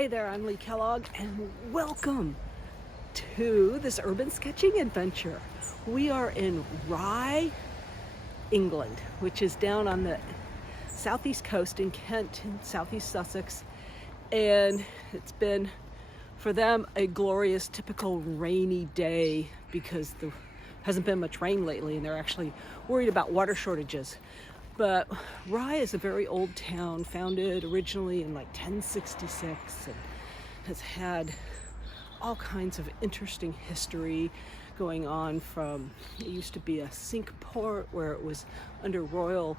Hey there, I'm Lee Kellogg, and welcome to this urban sketching adventure. We are in Rye, England, which is down on the southeast coast in Kent in southeast Sussex. And it's been, for them, a glorious, typical rainy day because there hasn't been much rain lately, and they're actually worried about water shortages. But Rye is a very old town, founded originally in like 1066, and has had all kinds of interesting history going on. From, it used to be a sink port where it was under royal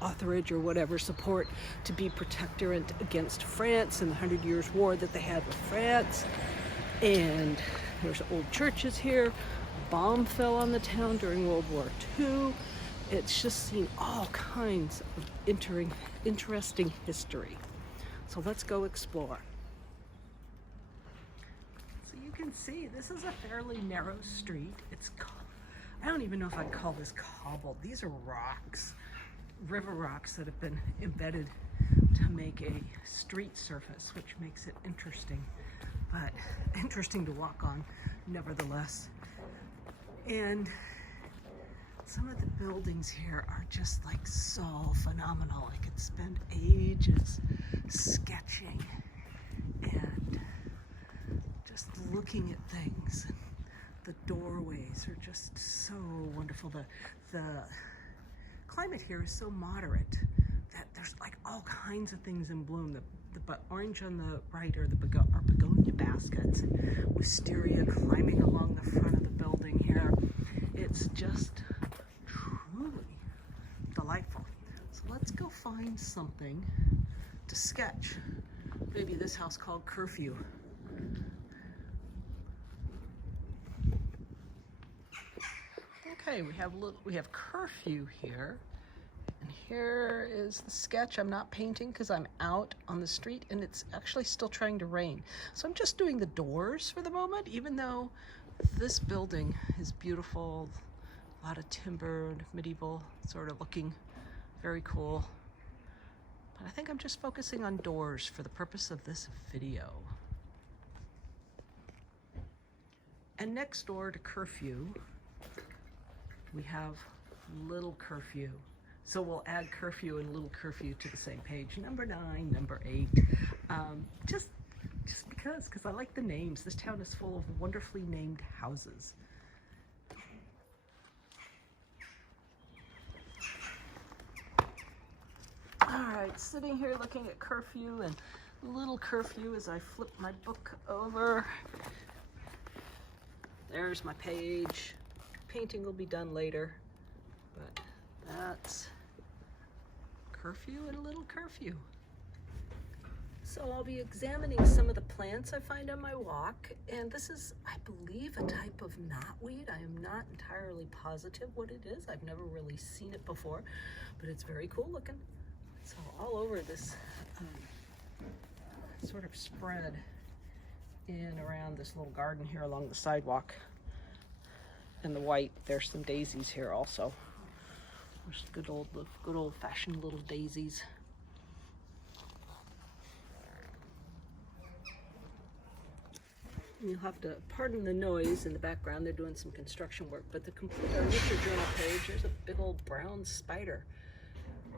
authorage or whatever, support to be protectorate against France in the 100 Years' War that they had with France. And there's old churches here. A bomb fell on the town during World War II. It's just seen all kinds of interesting history. So let's go explore. So you can see this is a fairly narrow street. I don't even know if I'd call this cobbled. These are rocks, river rocks that have been embedded to make a street surface, which makes it interesting, but interesting to walk on nevertheless. And some of the buildings here are just like so phenomenal. I could spend ages sketching and just looking at things. The doorways are just so wonderful. The climate here is so moderate that there's like all kinds of things in bloom. The orange on the right are begonia baskets, wisteria climbing along the front of the building here. It's just truly delightful. So let's go find something to sketch. Maybe this house called Curfew. Okay, we have Curfew here, and here is the sketch. I'm not painting because I'm out on the street and it's actually still trying to rain. So I'm just doing the doors for the moment, even though this building is beautiful, a lot of timber, medieval sort of looking, very cool. But I think I'm just focusing on doors for the purpose of this video. And next door to Curfew, we have Little Curfew. So we'll add Curfew and Little Curfew to the same page. Number 9, number 8. Just because I like the names. This town is full of wonderfully named houses. All right, sitting here looking at Curfew and Little Curfew as I flip my book over. There's my page. Painting will be done later, but that's Curfew and Little Curfew. So I'll be examining some of the plants I find on my walk, and this is, I believe, a type of knotweed. I am not entirely positive what it is. I've never really seen it before, but it's very cool looking. So all over this sort of spread in around this little garden here along the sidewalk. And the white, there's some daisies here also. There's good old fashioned little daisies. You'll have to pardon the noise in the background. They're doing some construction work, but to complete our nature journal page, there's a big old brown spider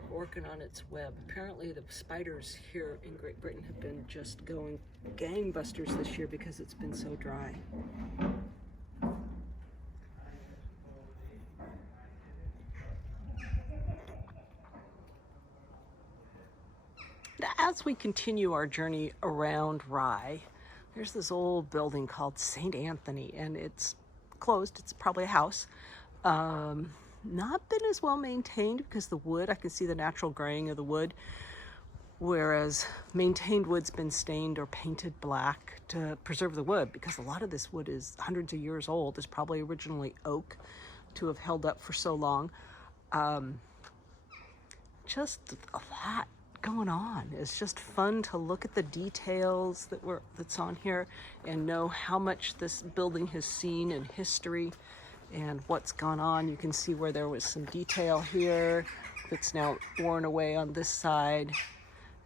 working on its web. Apparently the spiders here in Great Britain have been just going gangbusters this year because it's been so dry. As we continue our journey around Rye, there's this old building called St. Anthony, and it's closed. It's probably a house. Not been as well maintained because the wood, I can see the natural graying of the wood, whereas maintained wood's been stained or painted black to preserve the wood, because a lot of this wood is hundreds of years old. It's probably originally oak to have held up for so long. Just a lot going on. It's just fun to look at the details that's on here and know how much this building has seen in history and what's gone on. You can see where there was some detail here that's now worn away on this side,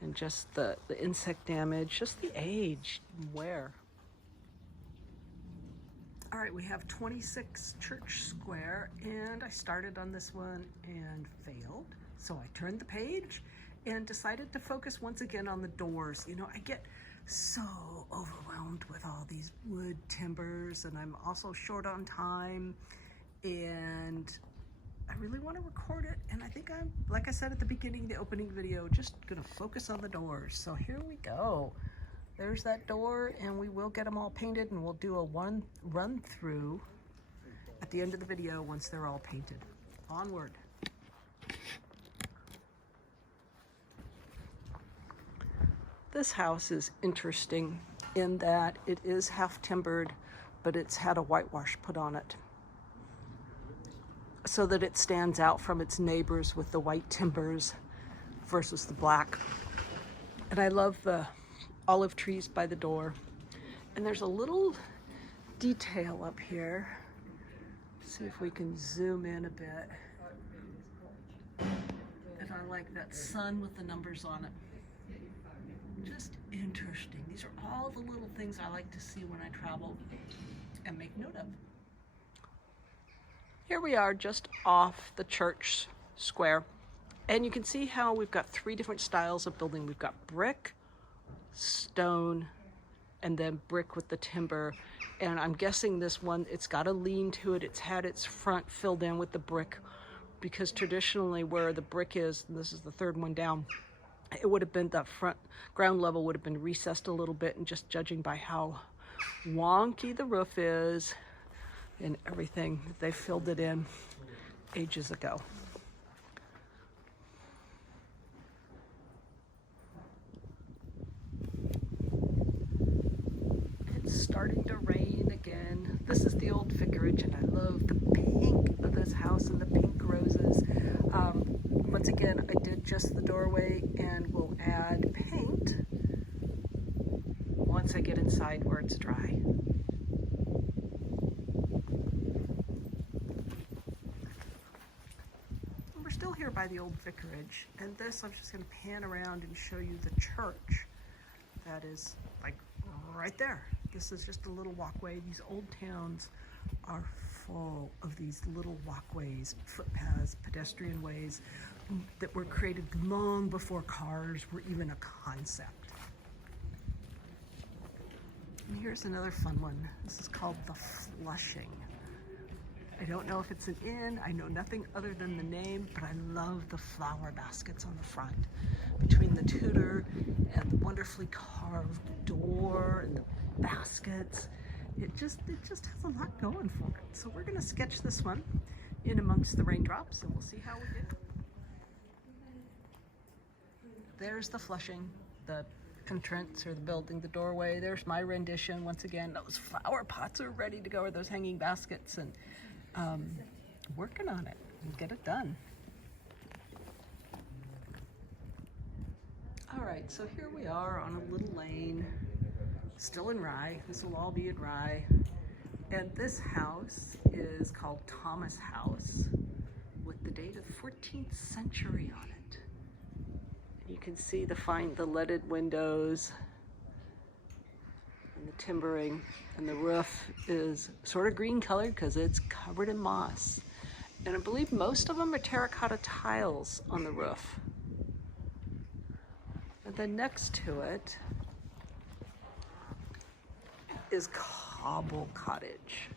and just the insect damage, just the age and wear. All right, we have 26 Church Square, and I started on this one and failed. So I turned the page and decided to focus once again on the doors. You know, I get so overwhelmed with all these wood timbers, and I'm also short on time, and I really want to record it. And I think I'm, like I said at the beginning, the opening video, just gonna focus on the doors. So here we go. There's that door, and we will get them all painted, and we'll do a run through at the end of the video once they're all painted. Onward. This house is interesting in that it is half timbered, but it's had a whitewash put on it so that it stands out from its neighbors with the white timbers versus the black. And I love the olive trees by the door. And there's a little detail up here. See if we can zoom in a bit. And I like that sun with the numbers on it. Just interesting. These are all the little things I like to see when I travel and make note of. Here we are just off the Church Square. And you can see how we've got 3 different styles of building. We've got brick, stone, and then brick with the timber. And I'm guessing this one, it's got a lean to it. It's had its front filled in with the brick, because traditionally where the brick is, and this is the 3rd one down, it would have been, the front ground level would have been recessed a little bit, and just judging by how wonky the roof is and everything, they filled it in ages ago. Starting to rain again. This is the old vicarage, and I love the pink of this house and the pink roses. Once again, I did just the doorway, and we'll add paint once I get inside where it's dry. We're still here by the old vicarage, and this, I'm just going to pan around and show you the church that is like right there. This is just a little walkway. These old towns are full of these little walkways, footpaths, pedestrian ways that were created long before cars were even a concept. And here's another fun one. This is called the Flushing. I don't know if it's an inn. I know nothing other than the name, but I love the flower baskets on the front. Between the Tudor and the wonderfully carved door and the baskets, it just has a lot going for it. So we're gonna sketch this one in amongst the raindrops, and we'll see how we do. There's the Flushing, the entrance or the building, the doorway. There's my rendition. Once again, those flower pots are ready to go, or those hanging baskets, and working on it and get it done. All right, so here we are on a little lane, still in Rye. This will all be in Rye. And this house is called Thomas House, with the date of the 14th century on it. And you can see the leaded windows and the timbering, and the roof is sort of green colored because it's covered in moss. And I believe most of them are terracotta tiles on the roof. And then next to it is Cobble Cottage.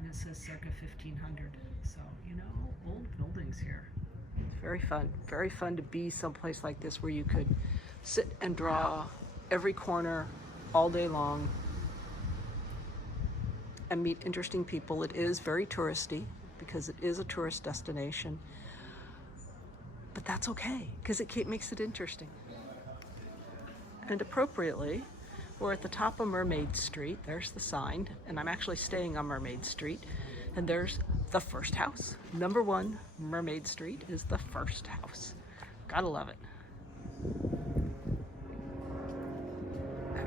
And it says circa 1500. So, you know, old buildings here. It's very fun to be someplace like this where you could sit and draw every corner all day long and meet interesting people. It is very touristy because it is a tourist destination, but that's okay because it makes it interesting. And appropriately, we're at the top of Mermaid Street. There's the sign, and I'm actually staying on Mermaid Street, and there's the first house. Number 1, Mermaid Street is the first house. Gotta love it.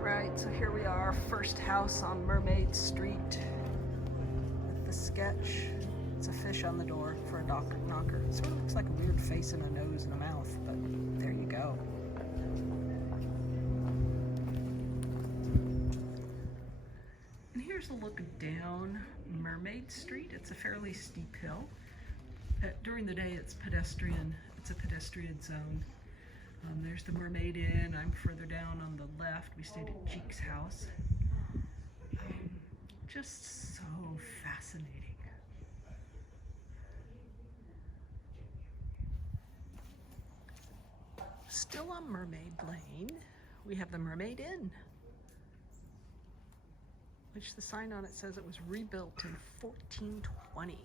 Right, so here we are, first house on Mermaid Street with the sketch. It's a fish on the door for a knocker. It sort of looks like a weird face and a nose and a mouth, but there you go. And here's a look down Mermaid Street. It's a fairly steep hill. During the day it's pedestrian. It's a pedestrian zone. There's the Mermaid Inn. I'm further down on the left. We stayed at Cheek's house. Just so fascinating. Still on Mermaid Lane, we have the Mermaid Inn, which the sign on it says it was rebuilt in 1420.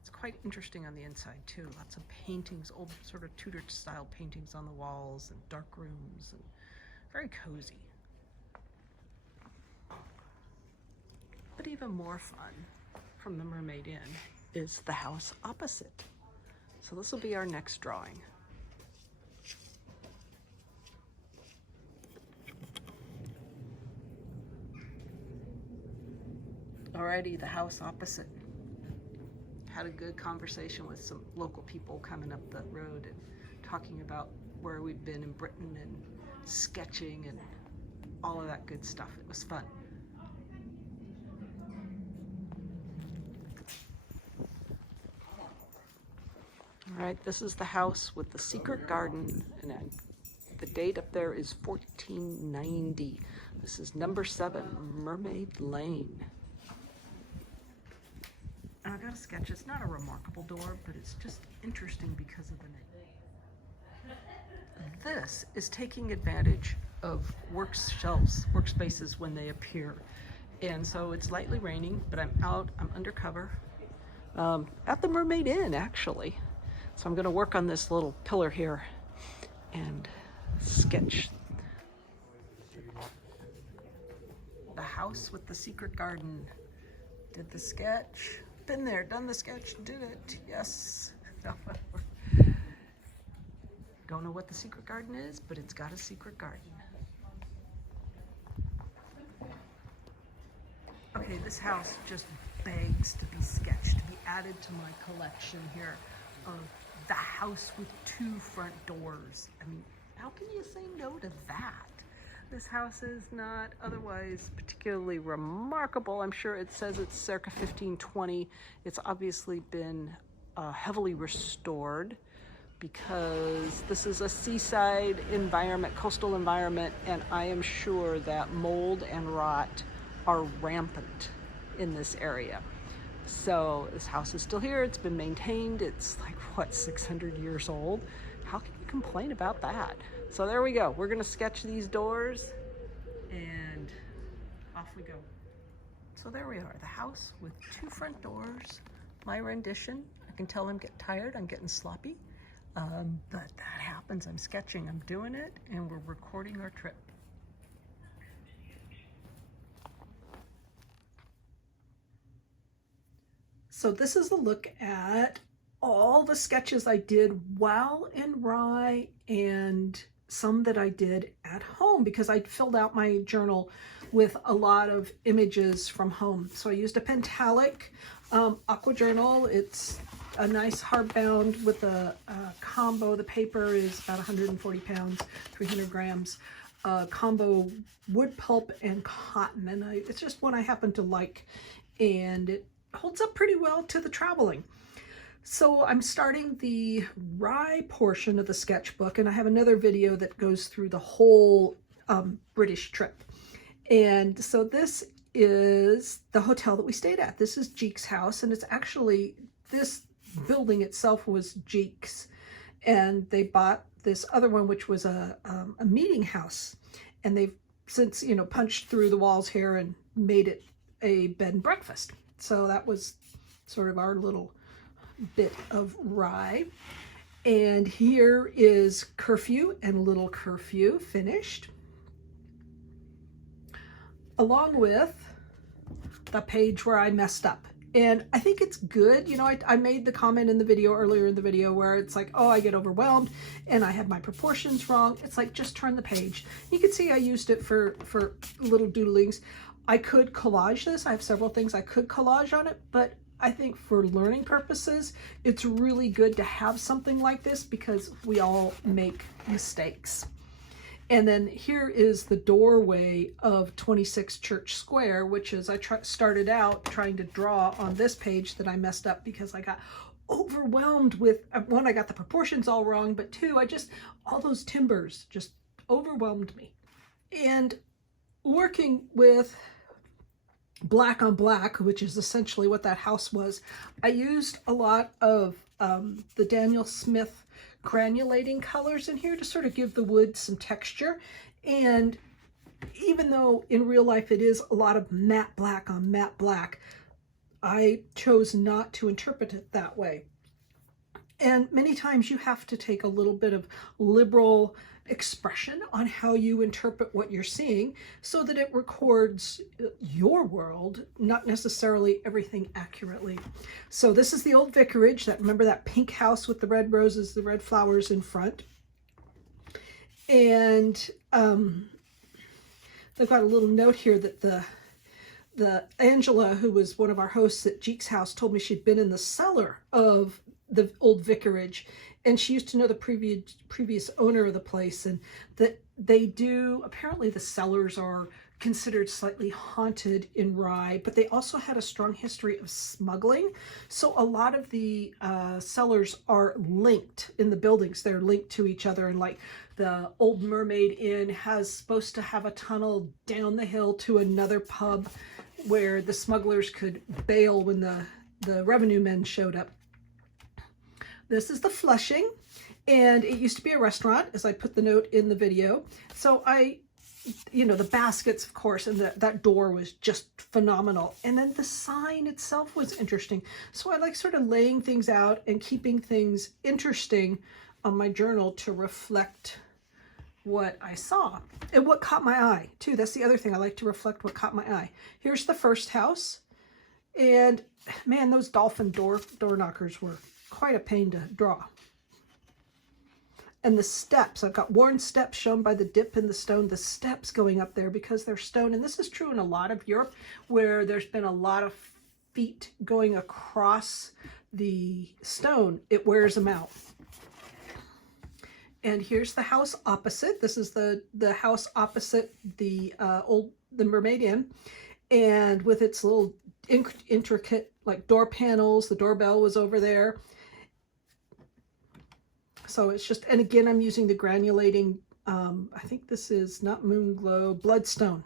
It's quite interesting on the inside too. Lots of paintings, old sort of Tudor style paintings on the walls and dark rooms, and very cozy. But even more fun from the Mermaid Inn is the house opposite. So this will be our next drawing. Alrighty, the house opposite. Had a good conversation with some local people coming up the road and talking about where we've been in Britain and sketching and all of that good stuff. It was fun. All right, this is the house with the secret garden, and the date up there is 1490. This is number 7, Mermaid Lane. And I got a sketch. It's not a remarkable door, but it's just interesting because of the name. This is taking advantage of workspaces when they appear. And so it's lightly raining, but I'm out, I'm undercover, at the Mermaid Inn, actually. So I'm gonna work on this little pillar here and sketch the house with the secret garden. Did the sketch. Been there, done the sketch, did it, yes. Don't know what the secret garden is, but it's got a secret garden. Okay, this house just begs to be sketched, to be added to my collection here of the house with 2 front doors. I mean, how can you say no to that? This house is not otherwise particularly remarkable. I'm sure it says it's circa 1520. It's obviously been heavily restored because this is a seaside environment, coastal environment, and I am sure that mold and rot are rampant in this area. So this house is still here. It's been maintained. It's like, what, 600 years old? How can you complain about that? So there we go. We're gonna sketch these doors and off we go. So there we are, the house with 2 front doors, my rendition. I can tell I'm getting tired, I'm getting sloppy, but that happens. I'm sketching, I'm doing it, and we're recording our trip. So this is a look at all the sketches I did while in Rye and some that I did at home because I filled out my journal with a lot of images from home. So I used a Pentalic aqua journal. It's a nice hardbound with a combo. The paper is about 140 pounds, 300 grams. Combo wood pulp and cotton, and it's just one I happen to like, and it holds up pretty well to the traveling. So I'm starting the Rye portion of the sketchbook, and I have another video that goes through the whole British trip. And so this is the hotel that we stayed at. This is Cheek's house, and it's actually, this building itself was Cheek's, and they bought this other one, which was a meeting house, and they've since, you know, punched through the walls here and made it a bed and breakfast. So that was sort of our little bit of Rye. And here is Curfew and Little Curfew finished, along with the page where I messed up. And I think it's good. You know, I made the comment in the video earlier in the video where it's like, oh, I get overwhelmed and I have my proportions wrong. It's like, just turn the page. You can see I used it for little doodlings. I could collage this. I have several things I could collage on it, but I think for learning purposes, it's really good to have something like this because we all make mistakes. And then here is the doorway of 26 Church Square, which is, I started out trying to draw on this page that I messed up because I got overwhelmed with, one, I got the proportions all wrong, but two, all those timbers just overwhelmed me. And working with black on black, which is essentially what that house was, I used a lot of the Daniel Smith granulating colors in here to sort of give the wood some texture. And even though in real life it is a lot of matte black on matte black, I chose not to interpret it that way. And many times you have to take a little bit of liberal expression on how you interpret what you're seeing so that it records your world, not necessarily everything accurately. So this is the old vicarage, remember that pink house with the red roses, the red flowers in front. And they've got a little note here that the Angela, who was one of our hosts at Jeek's house, told me she'd been in the cellar of the old vicarage, and she used to know the previous owner of the place, and that they do, apparently the cellars are considered slightly haunted in Rye, but they also had a strong history of smuggling. So a lot of the cellars are linked in the buildings. They're linked to each other, and like the Old Mermaid Inn supposed to have a tunnel down the hill to another pub where the smugglers could bail when the revenue men showed up. This is the Flushing, and it used to be a restaurant, as I put the note in the video. So the baskets, of course, and that door was just phenomenal. And then the sign itself was interesting. So I like sort of laying things out and keeping things interesting on my journal to reflect what I saw and what caught my eye too. That's the other thing. I like to reflect what caught my eye. Here's the first house, and man, those dolphin door knockers were quite a pain to draw. And the steps, I've got worn steps shown by the dip in the stone, the steps going up there because they're stone. And this is true in a lot of Europe where there's been a lot of feet going across the stone. It wears them out. And here's the house opposite. This is the house opposite the Mermaid Inn, and with its little intricate like door panels. The doorbell was over there. So it's just, and again, I'm using the granulating, I think this is not moon glow, bloodstone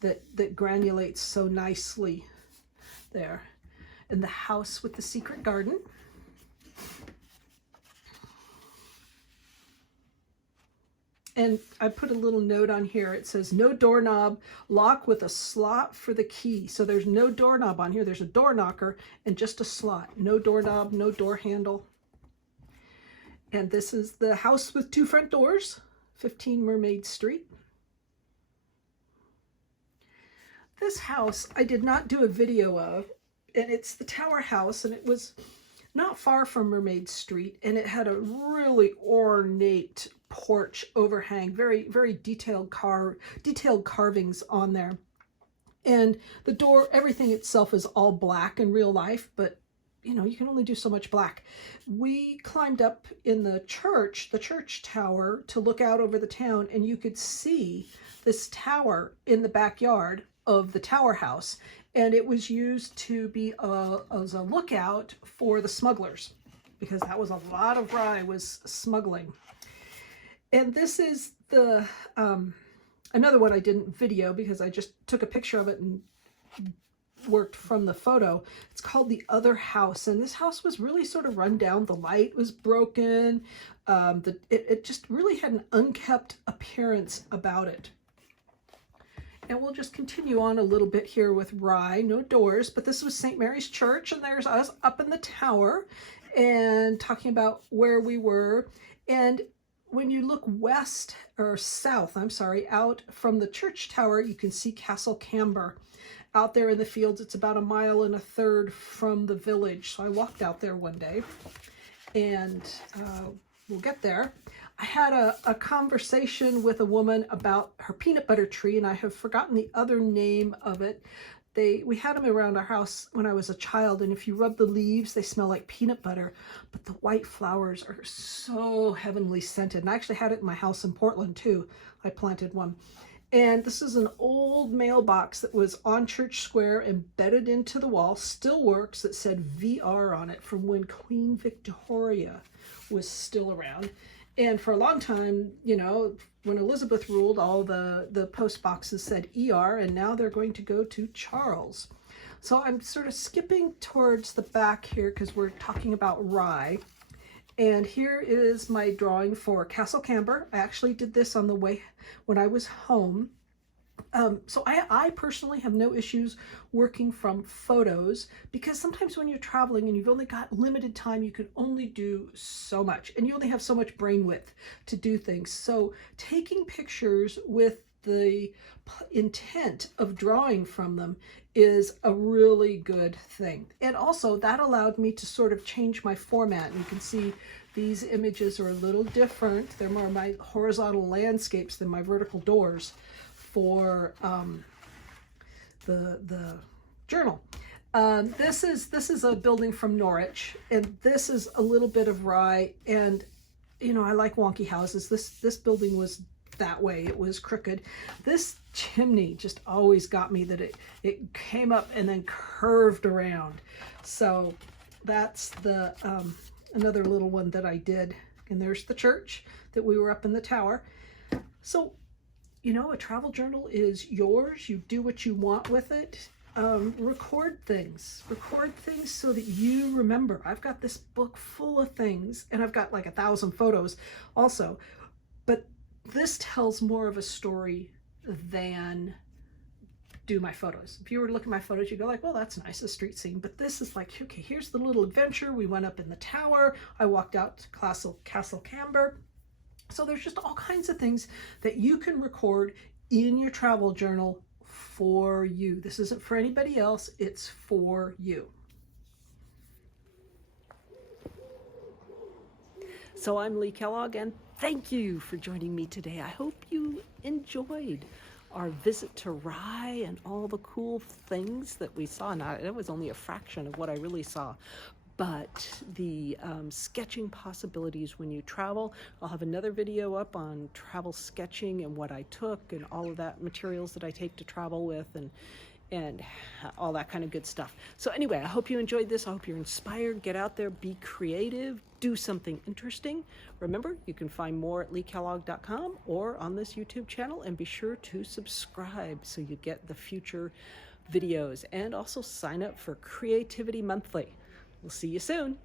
that granulates so nicely there. And the house with the secret garden. And I put a little note on here. It says no doorknob, lock with a slot for the key. So there's no doorknob on here. There's a door knocker and just a slot. No doorknob, no door handle. And this is the house with 2 front doors, 15 Mermaid Street. This house I did not do a video of, and it's the Tower House, and it was not far from Mermaid Street, and it had a really ornate porch overhang, very, very detailed carvings on there. And the door, everything itself is all black in real life, but you know, you can only do so much black. We climbed up in the church tower, to look out over the town, and you could see this tower in the backyard of the Tower House. And it was used to be as a lookout for the smugglers, because that was a lot of Rye was smuggling. And this is the another one I didn't video because I just took a picture of it and worked from the photo. It's called The Other House, and this house was really sort of run down. The light was broken. It just really had an unkept appearance about it. And we'll just continue on a little bit here with Rye. No doors, but this was St. Mary's Church, and there's us up in the tower and talking about where we were. And when you look south, out from the church tower, you can see Castle Camber. out there in the fields. It's about 1.5 miles from the village. So I walked out there one day, and we'll get there. I had a conversation with a woman about her peanut butter tree, and I have forgotten the other name of it. We had them around our house when I was a child, and if you rub the leaves, they smell like peanut butter, but the white flowers are so heavenly scented. And I actually had it in my house in Portland too. I planted one. And this is an old mailbox that was on Church Square, embedded into the wall, still works, that said VR on it from when Queen Victoria was still around. And for a long time, you know, when Elizabeth ruled, all the post boxes said ER, and now they're going to go to Charles. So I'm sort of skipping towards the back here because we're talking about rye. And here is my drawing for Castle Camber. I actually did this on the way when I was home. So I personally have no issues working from photos, because sometimes when you're traveling and you've only got limited time, you can only do so much, and you only have so much brain width to do things. So taking pictures with the intent of drawing from them is a really good thing. And also that allowed me to sort of change my format. And you can see these images are a little different. They're more my horizontal landscapes than my vertical doors for the journal. This is a building from Norwich, and this is a little bit of rye. And you know, I like wonky houses. This building was that way. It was crooked. This chimney just always got me, that it came up and then curved around. So that's the another little one that I did. And there's the church that we were up in the tower. So, you know, a travel journal is yours. You do what you want with it. Record things so that you remember. I've got this book full of things, and I've got like 1,000 photos also, but this tells more of a story than do my photos. If you were to look at my photos, you'd go like, well, that's nice, a street scene. But this is like, okay, here's the little adventure. We went up in the tower. I walked out to Castle Camber. So there's just all kinds of things that you can record in your travel journal for you. This isn't for anybody else, it's for you. So I'm Lee Kellogg, and thank you for joining me today. I hope you enjoyed our visit to Rye and all the cool things that we saw. Now, it was only a fraction of what I really saw, but the sketching possibilities when you travel. I'll have another video up on travel sketching and what I took and all of that materials that I take to travel with, and all that kind of good stuff. So anyway, I hope you enjoyed this. I hope you're inspired. Get out there, be creative, do something interesting. Remember, you can find more at leekellogg.com or on this YouTube channel, and be sure to subscribe so you get the future videos, and also sign up for Creativity Monthly. We'll see you soon.